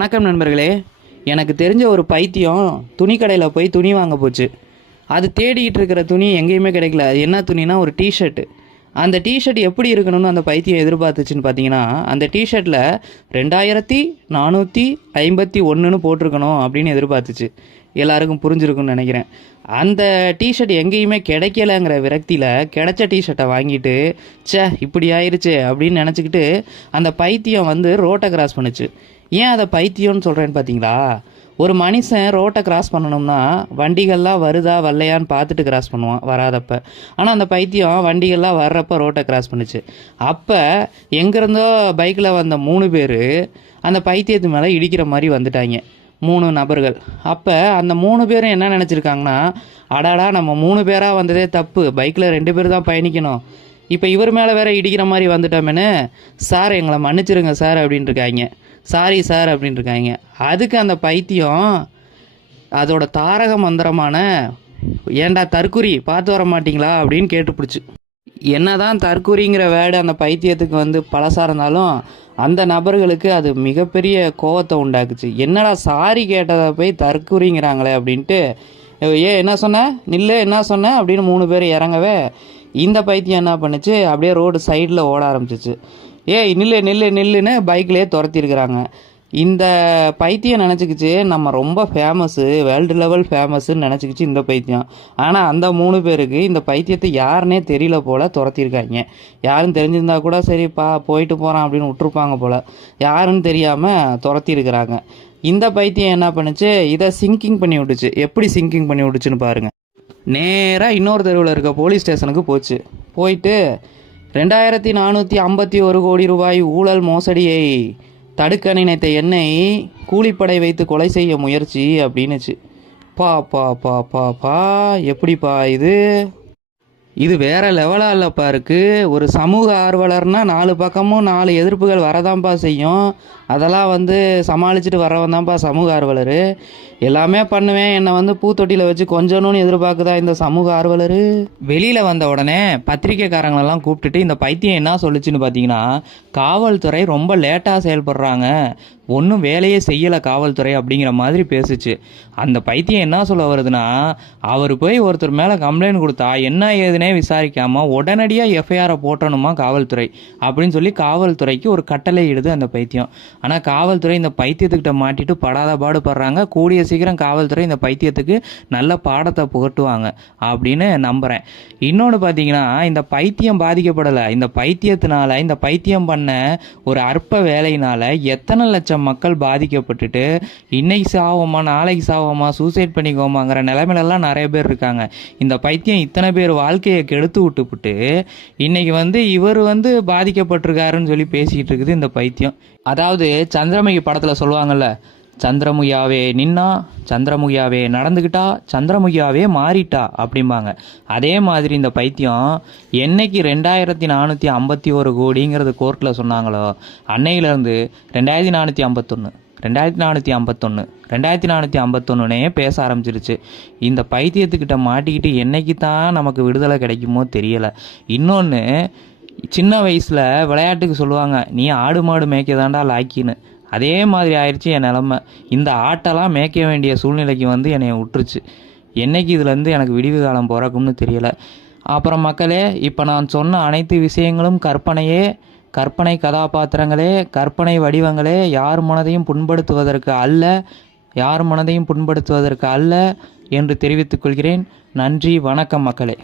வணக்கம் நண்பர்களே. எனக்கு தெரிஞ்ச ஒரு பைத்தியம் துணி கடையில் போய் துணி வாங்க போச்சு. அது தேடிக்கிட்டு இருக்கிற துணி எங்கேயுமே கிடைக்கல. அது என்ன துணினா ஒரு டிஷர்ட்டு. அந்த டிஷர்ட் எப்படி இருக்கணும்னு அந்த பைத்தியம் எதிர்பார்த்துச்சுன்னு பார்த்தீங்கன்னா, அந்த டிஷர்ட்டில் 2451 போட்டிருக்கணும் அப்படின்னு எதிர்பார்த்துச்சு. எல்லாருக்கும் புரிஞ்சிருக்குன்னு நினைக்கிறேன். அந்த டிஷர்ட் எங்கேயுமே கிடைக்கலங்கிற விரக்தியில் கிடைச்ச டிஷர்ட்டை வாங்கிட்டு இப்படி ஆயிடுச்சு அப்படின்னு நினச்சிக்கிட்டு அந்த பைத்தியம் ரோட்டை கிராஸ் பண்ணுச்சு. ஏன் அதை பைத்தியம்னு சொல்கிறேன்னு பார்த்தீங்களா? ஒரு மனுஷன் ரோட்டை கிராஸ் பண்ணணும்னா வண்டிகள்லாம் வருதா வரலையான்னு பார்த்துட்டு கிராஸ் பண்ணுவான் வராதப்ப. ஆனால் அந்த பைத்தியம் வண்டிகள்லாம் வர்றப்ப ரோட்டை கிராஸ் பண்ணுச்சு. அப்போ எங்கேருந்தோ பைக்கில் வந்த 3 பேர் அந்த பைத்தியத்து மேலே இடிக்கிற மாதிரி வந்துட்டாங்க. 3 நபர்கள். அப்போ அந்த 3 பேரும் என்ன நினச்சிருக்காங்கன்னா, அடாடா நம்ம 3 பேராக வந்ததே தப்பு, பைக்கில் 2 பேர் தான் பயணிக்கணும், இப்போ இவர் மேலே வேற இடிக்கிற மாதிரி வந்துட்டோமேனு, சார் எங்களை மன்னிச்சிருங்க சார் அப்படின்ட்டுருக்காங்க. சாரி சார் அப்படின்ட்டுருக்காங்க. அதுக்கு அந்த பைத்தியம் அதோட தாரக மந்திரமான ஏண்டா தற்குறி பார்த்து வர மாட்டிங்களா அப்படின்னு கேட்டுப்பிடிச்சு. என்னதான் தற்குறிங்கிற வேர்டு அந்த பைத்தியத்துக்கு பழசாக இருந்தாலும் அந்த நபர்களுக்கு அது மிகப்பெரிய கோவத்தை உண்டாக்குச்சு. என்னடா சாரி கேட்டதை போய் தற்குறிங்கிறாங்களே அப்படின்ட்டு, என்ன சொன்ன நில்லு, என்ன சொன்ன அப்படின்னு 3 பேர் இறங்கவே இந்த பைத்தியம் என்ன பண்ணுச்சு, அப்படியே ரோடு சைடில் ஓட ஆரம்பிச்சிச்சு. நில்லு நில்லு நில்லுன்னு பைக்லேயே துரத்திருக்கிறாங்க. இந்த பைத்தியம் நினச்சிக்கிச்சு நம்ம ரொம்ப ஃபேமஸ்ஸு, வேர்ல்டு லெவல் ஃபேமஸ்ன்னு நினச்சிக்கிச்சு இந்த பைத்தியம். ஆனால் அந்த 3 பேருக்கு இந்த பைத்தியத்தை யாருன்னே தெரியல போல் துரத்திருக்காங்க. யாரும் தெரிஞ்சிருந்தா கூட சரிப்பா போயிட்டு போகிறான் அப்படின்னு விட்டுருப்பாங்க போல். யாருன்னு தெரியாமல் துரத்திருக்கிறாங்க. இந்த பைத்தியம் என்ன பண்ணுச்சு, இதை சிங்கிங் பண்ணி விட்டுச்சு. எப்படி சிங்கிங் பண்ணி விட்டுச்சுன்னு பாருங்கள். நேராக இன்னொரு தெருவில் இருக்க போலீஸ் ஸ்டேஷனுக்கு போச்சு. போயிட்டு 2451 கோடி ரூபாய் ஊழல் மோசடியை தடுக்க நினைத்த என்னை கூலிப்படை வைத்து கொலை செய்ய முயற்சி அப்படின்னுச்சு. பா பா பா பா பா எப்படிப்பா இது வேற லெவலாக இல்லைப்பா இருக்குது. ஒரு சமூக ஆர்வலர்னால் 4 பக்கமும் 4 எதிர்ப்புகள் வரதான்ப்பா செய்யும். அதெல்லாம் சமாளிச்சுட்டு வரவன் தான்ப்பா சமூக ஆர்வலர். எல்லாமே பண்ணுவேன், என்னை பூத்தொட்டியில் வச்சு கொஞ்சணும்னு எதிர்பார்க்குதா இந்த சமூக ஆர்வலர்? வெளியில் வந்த உடனே பத்திரிக்கைக்காரங்களெல்லாம் கூப்பிட்டுட்டு இந்த பைத்தியம் என்ன சொல்லுச்சுன்னு பார்த்தீங்கன்னா, காவல்துறை ரொம்ப லேட்டாக செயல்படுறாங்க, ஒன்றும் வேலையே செய்யலை காவல்துறை அப்படிங்கிற மாதிரி பேசுச்சு. அந்த பைத்தியம் என்ன சொல்ல வருதுன்னா, அவர் போய் ஒருத்தர் மேலே கம்ப்ளைண்ட் கொடுத்தா என்ன ஏதுனே விசாரிக்காமல் உடனடியாக எஃப்ஐஆரை போட்டணுமா காவல்துறை அப்படின்னு சொல்லி காவல்துறைக்கு ஒரு கட்டளை இடுது அந்த பைத்தியம். ஆனால் காவல்துறை இந்த பைத்தியத்துக்கிட்ட மாட்டிட்டு படாத பாடுபடுறாங்க. கூடிய சீக்கிரம் காவல்துறை இந்த பைத்தியத்துக்கு நல்ல பாடத்தை புகட்டுவாங்க அப்படின்னு நம்புகிறேன். இன்னொன்று பார்த்தீங்கன்னா, இந்த பைத்தியம் பாதிக்கப்படலை. இந்த பைத்தியத்தினால, இந்த பைத்தியம் பண்ண ஒரு அற்ப வேலையினால் எத்தனை லட்சம் மக்கள் பாதிக்கப்பட்டுட்டு இன்னைக்கு சாவோமா நாளைக்கு சாவோமா சூசைட் பண்ணிக்கோமாங்கிற நிலைமையிலலாம் நிறைய பேர் இருக்காங்க. இந்த பைத்தியம் இத்தனை பேர் வாழ்க்கையை கெடுத்து விட்டுப்புட்டு இன்னைக்கு இவர் பாதிக்கப்பட்டிருக்காருன்னு சொல்லி பேசிக்கிட்டு இருக்குது இந்த பைத்தியம். அதாவது சந்திரமுகி படத்தில் சொல்லுவாங்கல்ல, சந்திரமுகியாவே நின்னா, சந்திரமுகியாவே நடந்துக்கிட்டா, சந்திரமுகியாவே மாறிட்டா அப்படிம்பாங்க. அதே மாதிரி இந்த பைத்தியம் என்னைக்கு 2451 கோடிங்கிறது கோர்ட்டில் சொன்னாங்களோ அன்னையிலேருந்து 2451 பேச ஆரம்பிச்சிருச்சு. இந்த பைத்தியத்துக்கிட்ட மாட்டிக்கிட்டு என்னைக்கு தான் நமக்கு விடுதலை கிடைக்குமோ தெரியலை. இன்னொன்று, சின்ன வயசில் விளையாட்டுக்கு சொல்லுவாங்க, நீ ஆடு மாடு மேய்க்க தாண்டா லாக்கின்னு. அதே மாதிரி ஆயிடுச்சு என் நிலமை. இந்த ஆட்டெல்லாம் மேய்க்க வேண்டிய சூழ்நிலைக்கு என்னை விட்டுருச்சு. என்னைக்கு இதுலேருந்து எனக்கு விடிவு காலம் பிறக்கும்னு தெரியலை. அப்புறம் மக்களே, இப்போ நான் சொன்ன அனைத்து விஷயங்களும் கற்பனையே, கற்பனை கதாபாத்திரங்களே, கற்பனை வடிவங்களே, யார் மனதையும் புண்படுத்துவதற்கு அல்ல என்று தெரிவித்துக் கொள்கிறேன். நன்றி, வணக்கம் மக்களே.